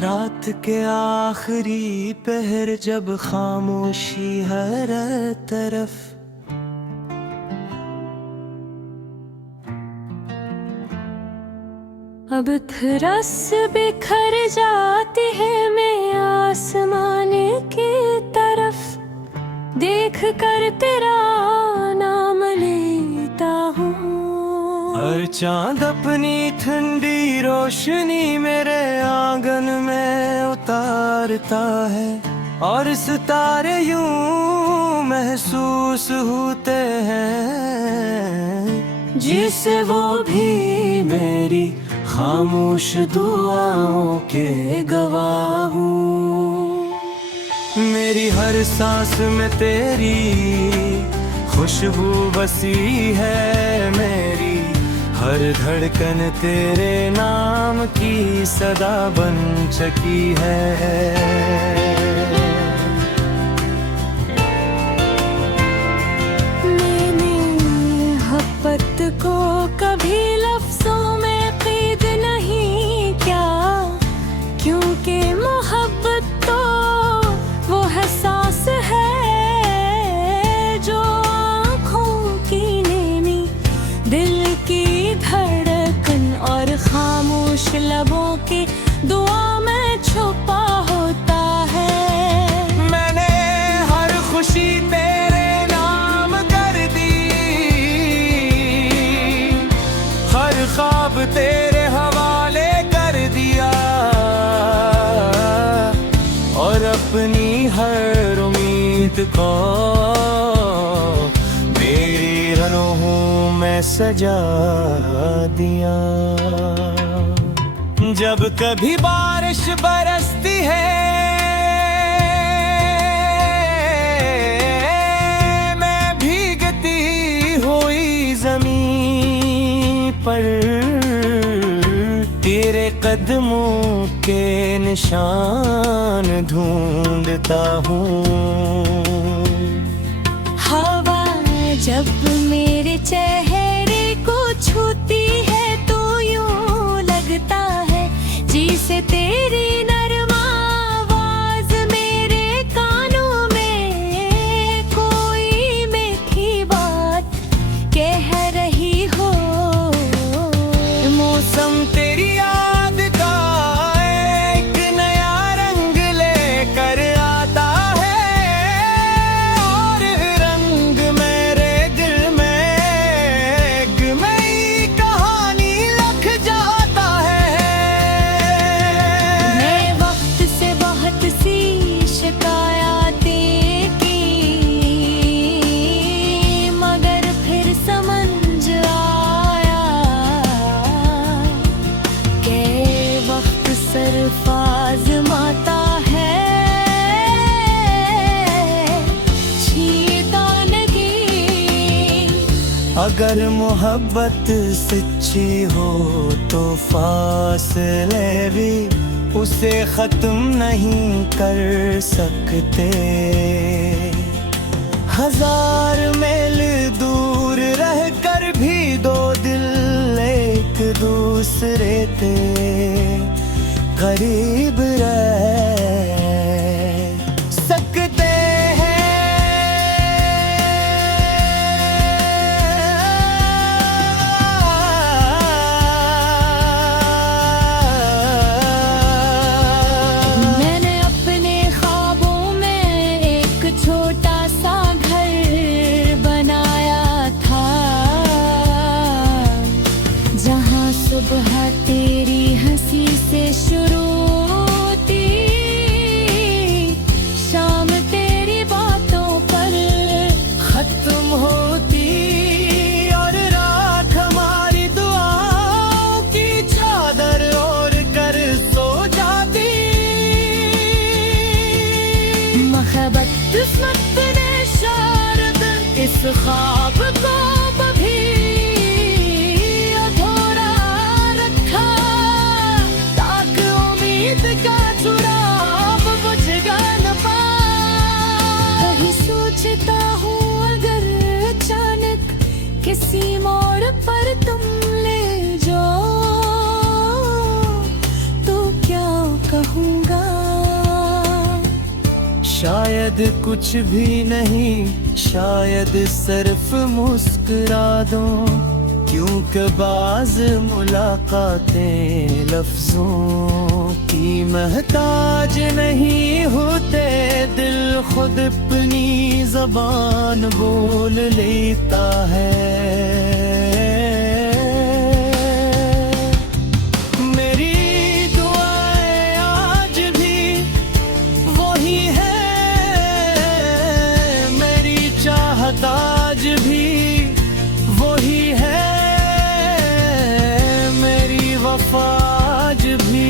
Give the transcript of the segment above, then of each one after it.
रात के आखिरी पहर जब खामोशी हर तरफ, अब थरस बिखर जाती है मैं आसमान की तरफ, देख कर तेरा नाम लेता हूँ। हर चांद अपनी ठंडी रोशनी मेरे आंगन में उतारता है, और सितारे यूं महसूस होते हैं जिसे वो भी मेरी खामोश दुआओं के गवाह हूँ। मेरी हर सांस में तेरी खुशबू बसी है, मेरी हर धड़कन तेरे नाम की सदा बन चुकी है। मैंने मोहब्बत को कभी लफ्जों में क़ैद नहीं किया, क्योंकि मोहब्बत तो वो एहसास है जो आँखों की नैनी, दिल की धड़कन और खामोश लबों की दुआ में छुपा होता है। मैंने हर खुशी तेरे नाम कर दी, हर ख्वाब तेरे हवाले कर दिया, और अपनी हर उम्मीद को मेरी राहों में सजा दिया। जब कभी बारिश बरसती है, मैं भीगती हुई जमीन पर तेरे कदमों के निशान ढूंढता हूँ। हवा जब मेरे चेहरे को छूती है तो यूं लगता है जिसे तेरी नरम आवाज मेरे कानों में कोई मीठी बात कह रही हो। मौसम तेरी याद का एक नया रंग लेकर आता है, और रंग मेरे दिल में एक नई कहानी लिख जाता है। मैं वक्त से बहुत सी शिकायतें की, मगर फिर समझ आया कि वक्त सिर्फ आज़माता है, छीनता नहीं। अगर मोहब्बत सच्ची हो तो फासले भी उसे खत्म नहीं कर सकते। हजार मील दूर रह कर भी दो दिल एक दूसरे के करीब रह सकते मैंने अपने ख्वाबों में एक छोटा सा घर बनाया था, जहाँ सुबह तेरी हंसी से शुरू होती, शाम तेरी बातों पर खत्म होती, और रात हमारी दुआओं की चादर ओढ़ कर सो जाती। मोहब्बत किस्मत ने शायद इस ख्वाब को कभी अधूरा रखा, ताकि उम्मीद का चुराग बुझगा न पाए। कहीं सोचता हूँ अगर अचानक किसी मोड़ पर तुम ले जाओ तो क्या कहूँ। शायद कुछ भी नहीं, शायद सिर्फ मुस्कुरा दो, क्योंकि बाज मुलाकातें लफ्जों की महताज नहीं होते, दिल खुद अपनी जबान बोल लेता है। मेरी दुआएं आज भी वही है, मेरी चाहत आज भी वही है, आज भी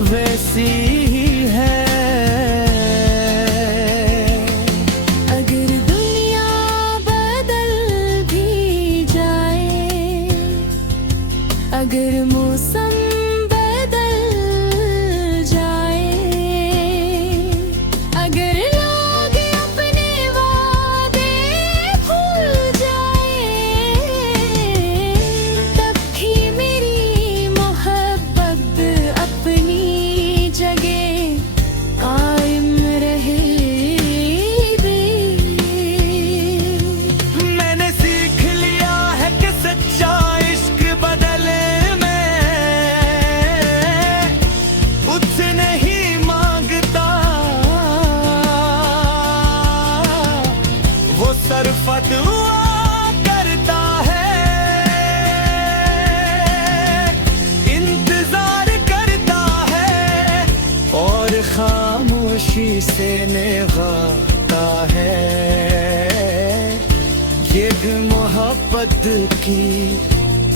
वैसी ही है। अगर दुनिया बदल भी जाए, अगर मौसम बदल जाए, अगर लोग अपने वादे भूल जाए, तब भी मेरी मोहब्बत अपनी जगह कायम रहेगी। मैंने सीख लिया है कि सच्चा इश्क बदले में उससे नहीं मांगता, वो सिर्फ दुआ करता है, इंतजार करता है और खामोशी से निभाता है। ये भी मोहब्बत की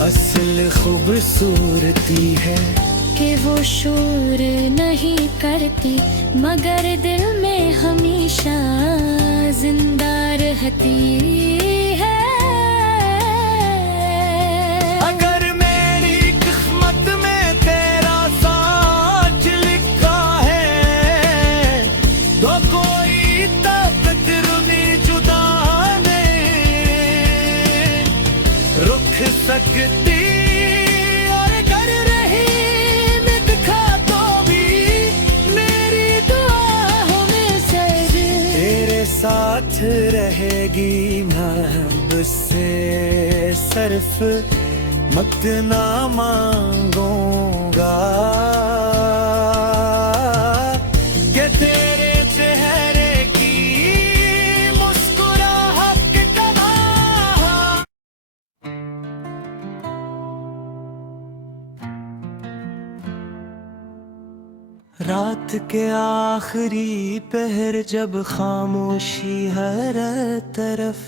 असल खूबसूरती है कि वो शोर नहीं करती, मगर दिल में हमेशा जिंदा रहती है। अगर मेरी किस्मत में तेरा साथ लिखा है, तो कोई ताकत रुनी जुदा नहीं रुक सकती, और कर रही मैं दिखा तो भी मेरी दुआ में सर तेरे साथ रहेगी। मैं उससे सिर्फ मत ना मांगूंगा कि तेरे चेहरे की मुस्कुराहट तबाह। रात के आखिरी पहर जब खामोशी हर तरफ,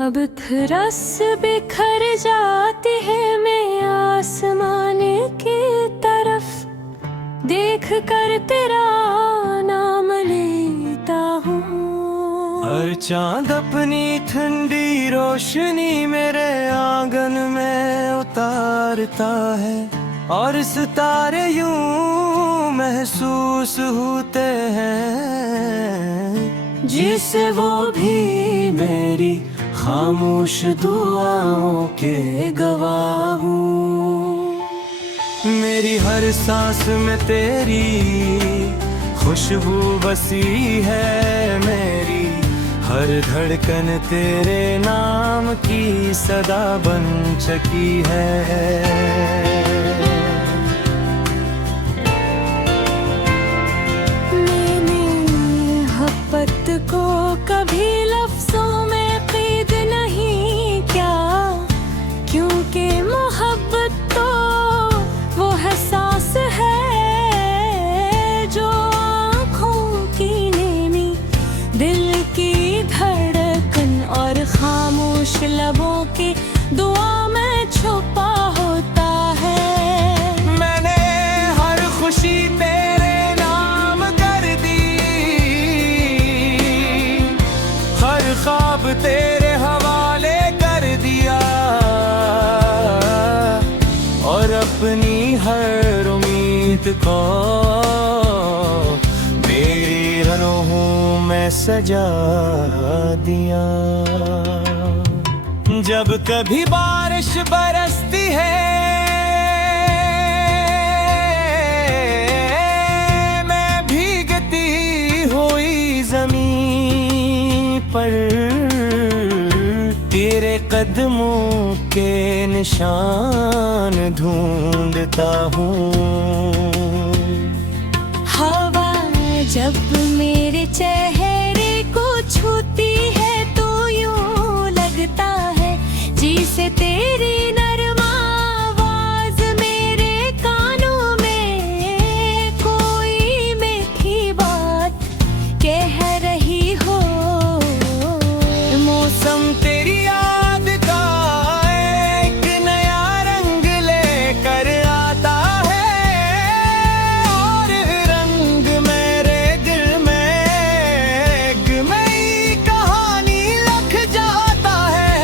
अब थरस बिखर जाती है मैं आसमान की तरफ, देख कर तेरा नाम लेता हूँ। हर चांद अपनी ठंडी रोशनी मेरे आंगन में उतारता है, और सितारे यूं महसूस होते हैं जिसे वो भी मेरी खामोश दुआओं के गवाह हूँ। मेरी हर सांस में तेरी खुशबू बसी है, मेरी हर धड़कन तेरे नाम की सदा बन चुकी है। मोहब्बत को कभी लफ्जों में क़ैद नहीं किया, क्योंकि मोहब्बत तो वो एहसास है जो आँखों की नेमी, दिल की धड़कन और खामोश लबों की दुआ में छुपा होता है। मैंने हर खुशी तेरे नाम कर दी, हर ख्वाब तेरे हवाले कर दिया, और अपनी हर उम्मीद को मेरी राहों में सजा दिया। जब कभी बारिश बरसती है जमीन पर तेरे कदमों के निशान ढूंढता हूँ। हवा जब मेरे चेहरे को छूती है तो यूं लगता है जैसे तेरी नरम आवाज मेरे कानों में कोई मीठी बात कह रही हो। मौसम तेरी याद का एक नया रंग लेकर आता है और रंग मेरे दिल में एक नई कहानी लिख जाता है।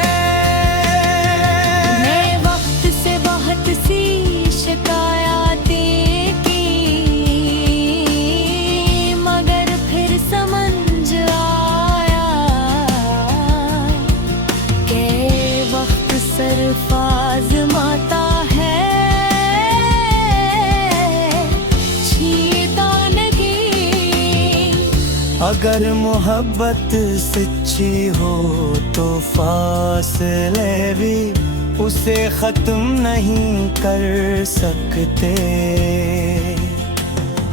मैं वक्त से बहुत सी शिकायतें की मगर फिर समझ आया कि वक्त सिर्फ आजमाता है, छीनता नहीं। अगर मोहब्बत सच्ची हो तो फासले भी उसे खत्म नहीं कर सकते।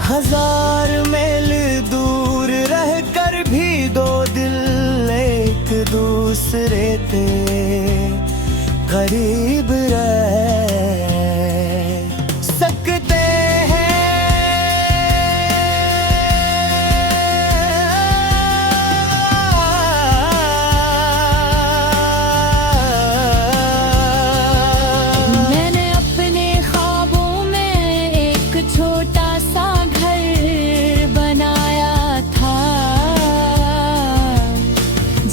हजार मील दूर रहकर भी दो दिल एक दूसरे के करीब रह सकते मैंने अपने ख्वाबों में एक छोटा सा घर बनाया था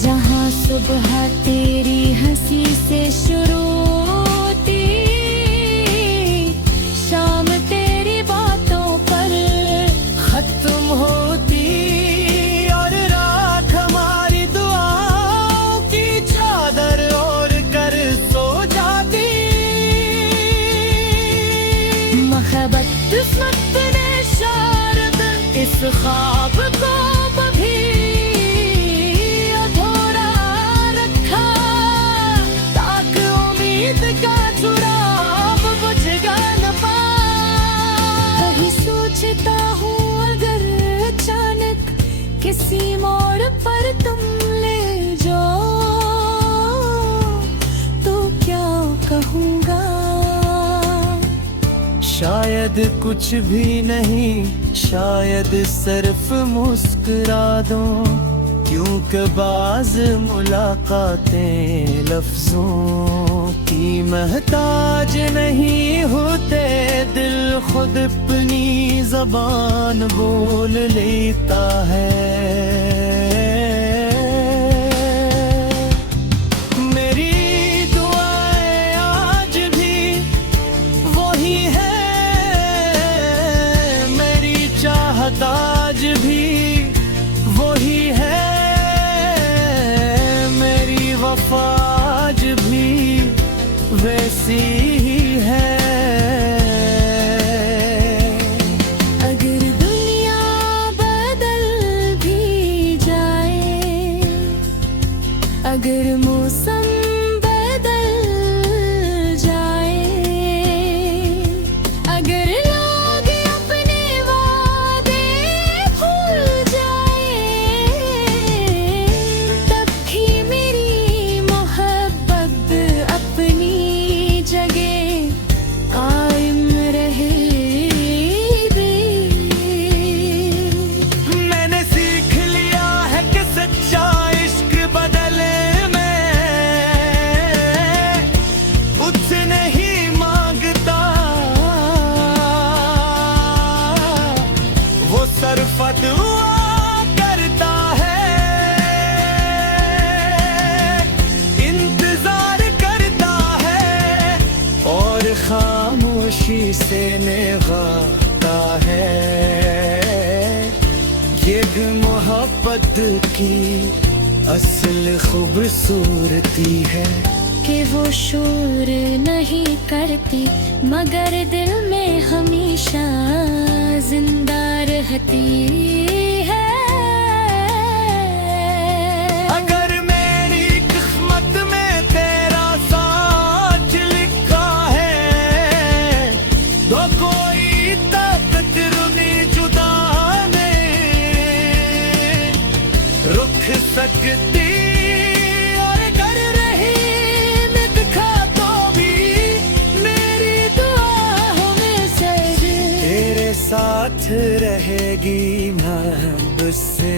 जहाँ सुबह तेरी हंसी से शुरू होती, शाम तेरी बातों पर खत्म होती और रात हमारी दुआओं की चादर ओढ़ कर सो जाती। मोहब्बत किस्मत ने शायद इस ख्वाब को कभी अधूरा रखा ताकि उम्मीद का चुराग बुझ न पाए। कहीं सोचता हूँ अगर अचानक किसी मोड़ पर तुम ले जाओ तो क्या कहूँगा। शायद कुछ भी नहीं, शायद सिर्फ मुस्कुरा दो, क्योंकि बाज मुलाकातें लफ्जों की महताज नहीं होते। दिल खुद अपनी जबान बोल लेता है। मेरी दुआएं आज भी वही है, मेरी चाहत आज भी वही है, मेरी वफा आज भी वैसी ही है। अगर दुनिया बदल भी जाए, अगर मौसम बदल जाए, अगर लोग अपने वादे भूल जाए, तब भी मेरी मोहब्बत अपनी जगह कायम रहेगी। मैंने सीख लिया है कि सच्चा इश्क बदले में उतने ही मांगता, वो सरफत हुआ करता है, इंतजार करता है और खामोशी से निभाता है। ये भी मोहब्बत की असल खूबसूरती है कि वो शोर नहीं करती मगर दिल में हमेशा जिंदा रहती है। सकती, और कर रही न दिखा तो भी मेरी दुआओं में सर तेरे साथ रहेगी मैं से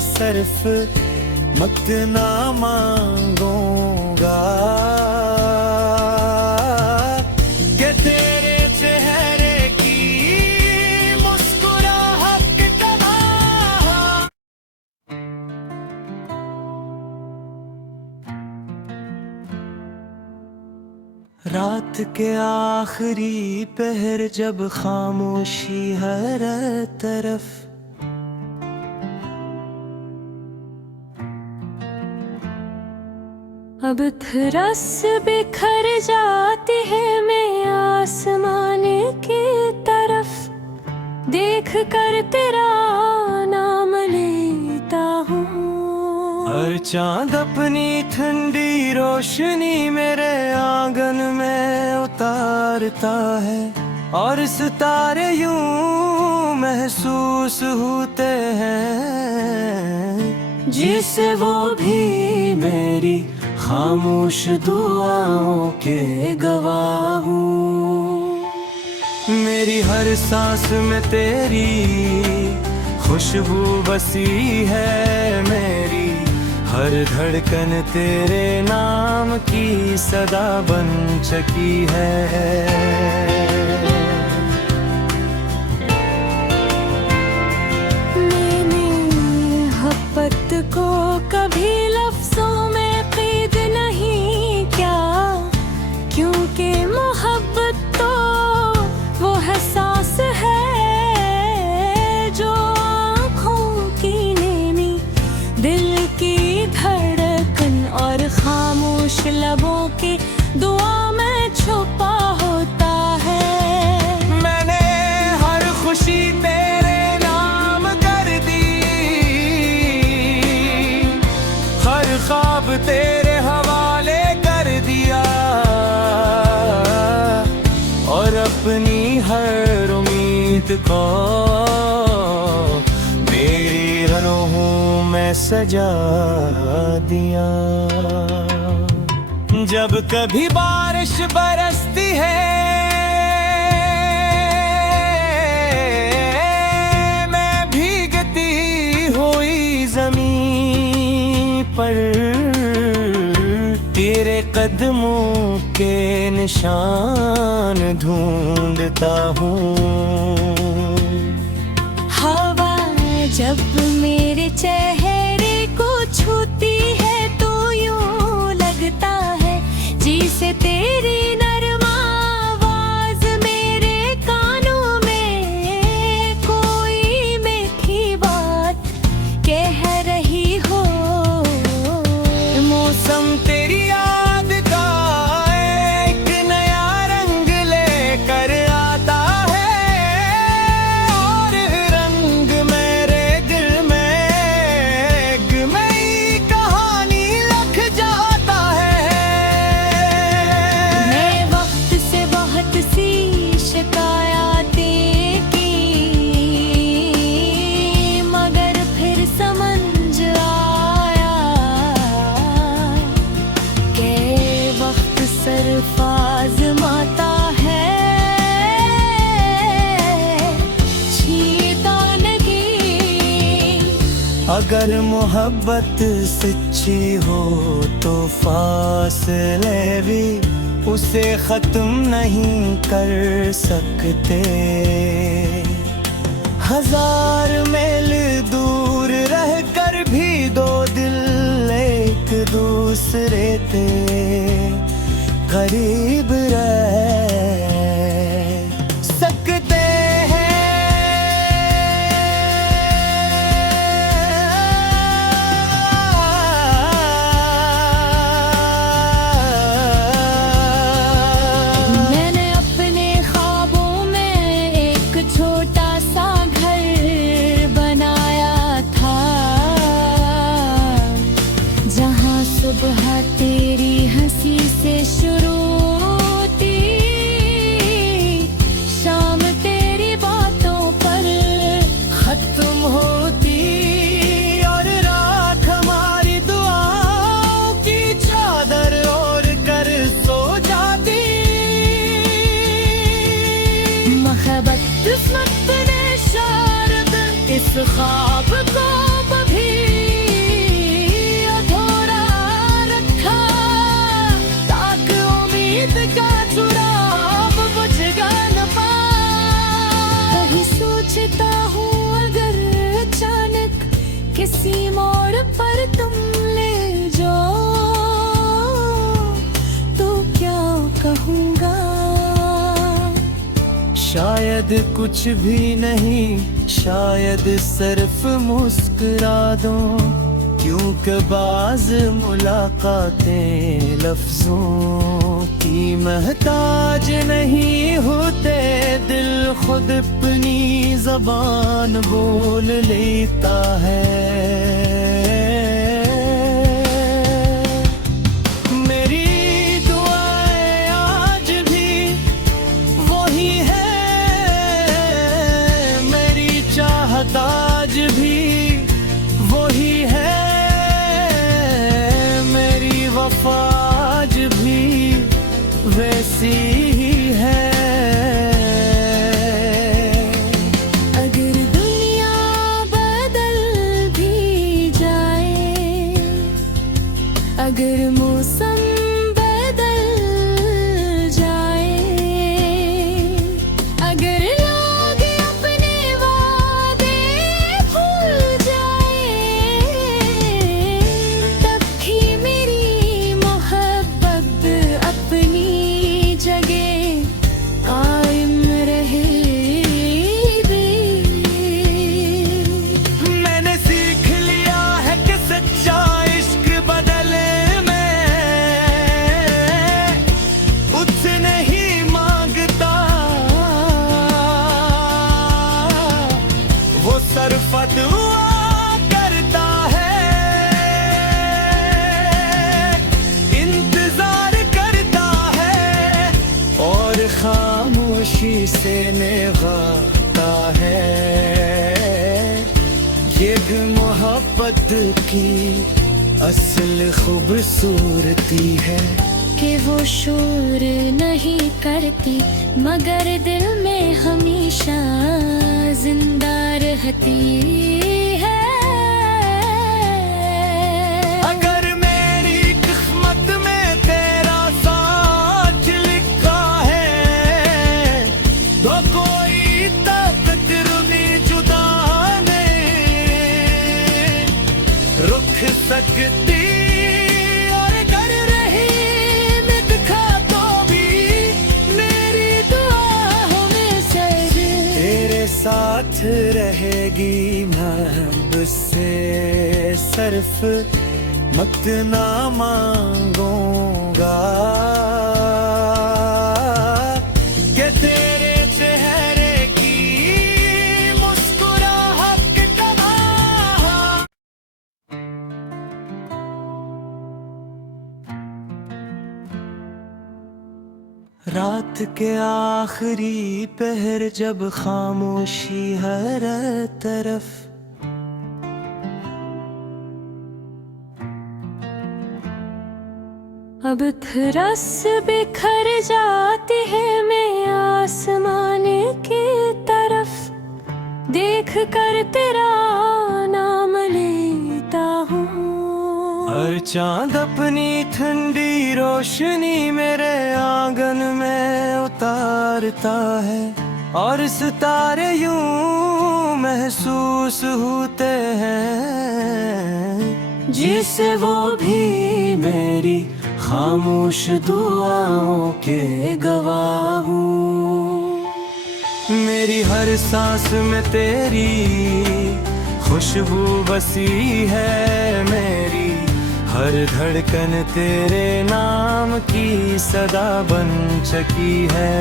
सिर्फ मत ना मांगूंगा कि तेरे चेहरे की मुस्कुराहट कमा। रात के आखिरी पहर जब खामोशी हर तरफ, अब रस बिखर जाती है मैं आसमान की तरफ, देख कर तेरा नाम लेता हूँ। हर चांद अपनी ठंडी रोशनी मेरे आंगन में उतारता है, और सितारे यूं महसूस होते हैं जिसे वो भी मेरी खामोश दुआओं के गवाह हूँ। मेरी हर सांस में तेरी खुशबू बसी है, मेरी हर धड़कन तेरे नाम की सदा बन चुकी है। मोहब्बत को कभी लफ्जों में क़ैद नहीं किया, क्योंकि मोहब्बत तो वो एहसास है जो आँखों की नेमी, दिल की धड़कन और खामोश लबों की दुआ में छुपा होता है। मैंने हर खुशी तेरे ख्वाब तेरे हवाले कर दिया, और अपनी हर उम्मीद को मेरी राहों में सजा दिया। जब कभी बारिश बरसती है मैं भीगती हुई जमीन पर तेरे कदमों के निशान ढूंढता हूँ। हवा जब मेरे चेहरे को छूती है तो यूं लगता है जिसे तेरी नरम आवाज मेरे कानों में कोई मीठी बात कह रही हो। मौसम तेरी याद का एक नया रंग लेकर आता है, और रंग मेरे दिल में एक नई कहानी लिख जाता है। मैं वक्त से बहुत सी शिकायतें की, मगर फिर समझ आया कि वक्त सिर्फ आज़माता है, छीनता नहीं। अगर मोहब्बत सच्ची हो तो फासले भी उसे खत्म नहीं कर सकते। हजार मील दूर रहकर भी दो दिल एक दूसरे के करीब रह सकते मैंने अपने ख्वाबों में एक छोटा सा घर बनाया था, जहाँ सुबह तेरी हंसी से शुरू किसी मोड़ पर तुम ले जाओ तो क्या कहूँगा। शायद कुछ भी नहीं, शायद सिर्फ मुस्कुरा दो, क्योंकि बाज मुलाकातें लफ्जों की महताज नहीं होते। दिल खुद अपनी जबान बोल लेता है। मेरी दुआएं आज भी वही है, मेरी चाहत आज भी वही है, मेरी वफा आज भी वैसी ही है। अगर दुनिया बदल भी जाए, अगर मौसम बदल जाए, अगर लोग अपने वादे भूल जाए, तब भी मेरी मोहब्बत अपनी जगह कायम रहेगी। मैंने सीख लिया है कि सच्चा इश्क बदले में उससे नहीं मांगता, वो सिर्फ दुआ करता है, इंतजार करता है और खामोशी से निभाता है। ये भी मोहब्बत की असल खूबसूरती है कि वो शोर नहीं करती मगर दिल में हमेशा जिंदा रहती है। अगर मेरी किस्मत में तेरा साथ लिखा है तो कोई ताकत रुनी जुदा नहीं रुक सकती। और कर रही मैं दिखा तो भी मेरी दुआओं में से तेरे साथ रहेगी। मैं उससे सिर्फ मत ना मांगूंगा कि तेरे चेहरे की मुस्कुराहट कमा। रात के आखिरी पहर जब खामोशी हर तरफ, अब रस बिखर जाती है मैं आसमान की तरफ, देख कर तेरा नाम लेता हूँ। हर चांद अपनी ठंडी रोशनी मेरे आंगन में उतारता है और सितारे यूं महसूस होते हैं जिसे वो भी मेरी खामोश दुआओं के गवाह हूँ। मेरी हर सांस में तेरी खुशबू बसी है, मेरी हर धड़कन तेरे नाम की सदा बन चुकी है।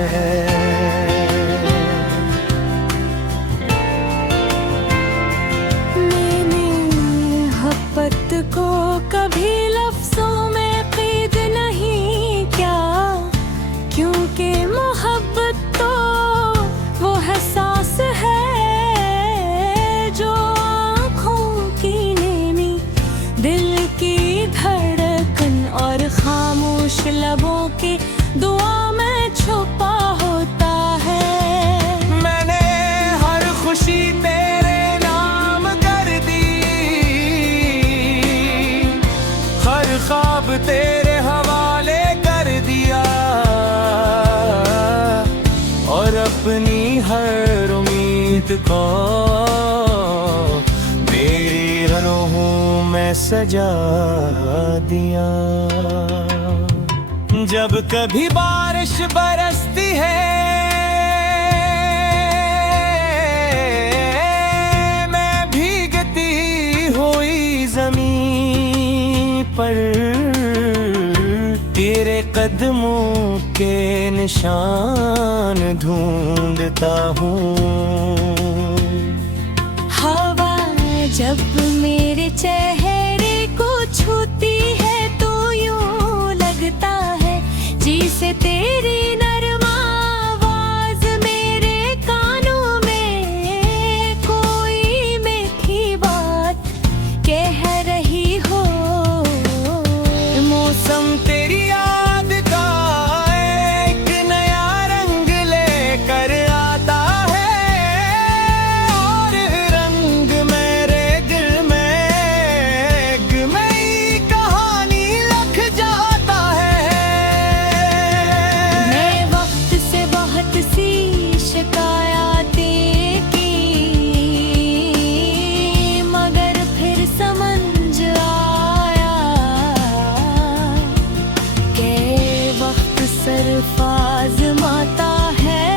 मोहब्बत को कभी लफ्जों में क़ैद नहीं किया, क्योंकि मोहब्बत तो वो एहसास है जो आँखों की नेमी, दिल की धड़कन और खामोश लबों की दुआ में छुपा होता है। मैंने हर खुशी तेरे नाम कर दी, हर ख्वाब तेरे हवाले कर दिया और अपनी हर उम्मीद को मेरी रनों मैं सजा दिया। जब कभी बारिश बरसती है मैं भीगती हुई जमीन पर तेरे कदमों के निशान ढूंढता हूँ। हवा जब मेरे चेहरे को छूती है तो यूं लगता है जैसे तेरी नरम आवाज मेरे कानों में कोई मीठी बात कह रही हो। मौसम तेरी याद का एक नया रंग लेकर आता है और रंग मेरे दिल में एक नई कहानी लिख जाता है। मैं वक्त से बहुत सी शिकायतें की मगर फिर समझ आया कि वक्त सिर्फ आजमाता है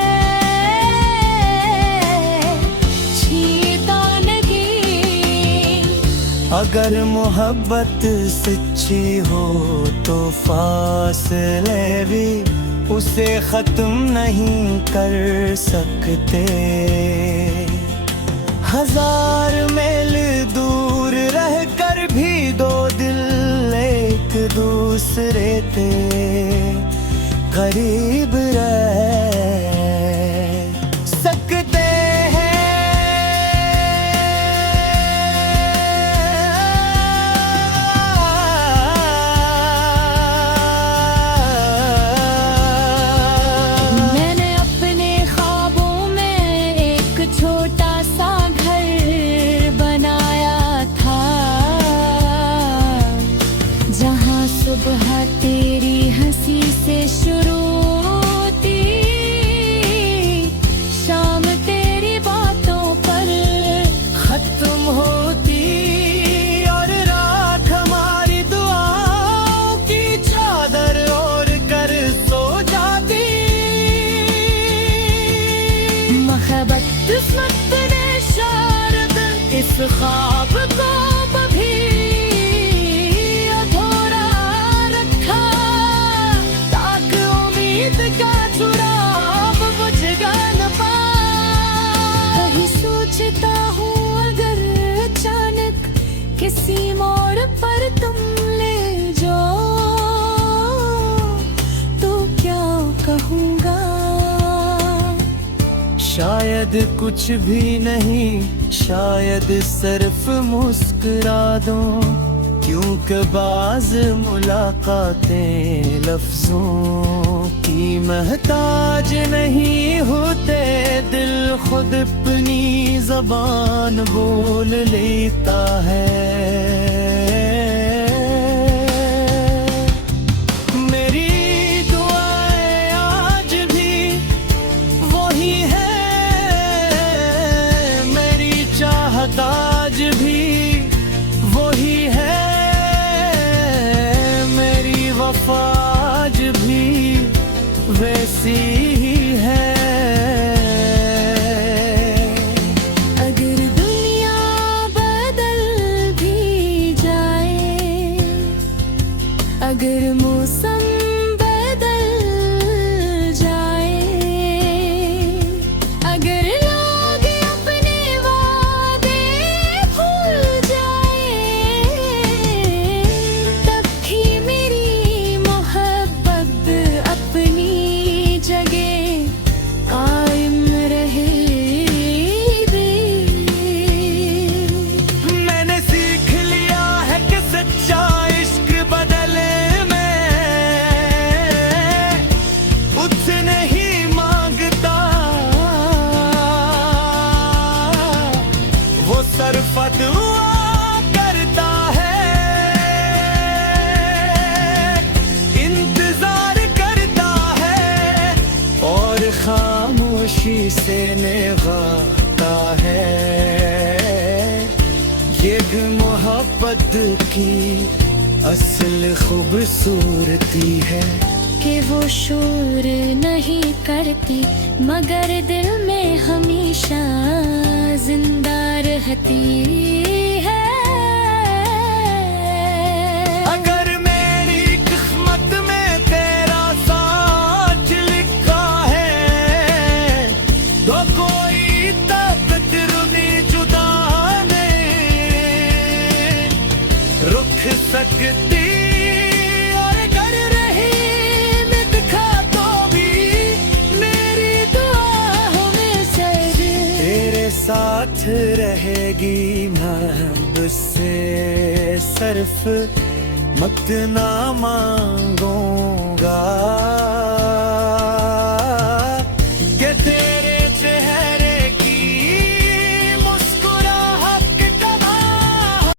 छीनता नहीं। अगर मोहब्बत सच्ची हो तो फासले भी उसे खत्म नहीं कर सकते। हजार मील दूर रहकर भी दो दिल एक दूसरे के करीब रह सकते मैंने अपने ख्वाबों में एक छोटा सा घर बनाया था जहाँ सुबह तेरी हंसी से शुरू होती शाम तेरी बातों पर खत्म होती और रात हमारी दुआओं की चादर ओढ़ कर सो जाती। मोहब्बत किस्मत ने शायद इस ख्वाब को कभी अधूरा रखा ताकि उम्मीद का चुराग बुझ न पाए। कहीं सोचता हूँ अगर अचानक किसी मोड़ पर तुम ले जाओ तो क्या कहूँगा। शायद कुछ भी नहीं, शायद सिर्फ मुस्कुरा दो क्योंकि बाज मुलाकातें लफ्जों की महताज नहीं होते। दिल खुद अपनी जबान बोल लेता है। मेरी दुआएं आज भी वही है, मेरी चाहत आज भी वही है, मेरी वफा आज भी वैसी ही है। अगर दुनिया बदल भी जाए, अगर मौसम बदल जाए, अगर लोग अपने वादे भूल जाए, तब भी मेरी मोहब्बत अपनी जगह कायम रहेगी। मैंने सीख लिया है कि सच्चा इश्क बदले में मोहब्बत की असल खूबसूरती है कि वो शोर नहीं करती मगर दिल में हमेशा जिंदा रहती है। अगर मेरी किस्मत में तेरा साथ लिखा है तो कोई ताकत रुनी जुदा नहीं रुक सकती। और कर रही मैं दिखा तो भी मेरी दुआ हमेशा तेरे साथ रहेगी। मैं उससे सिर्फ मत ना मांगूंगा।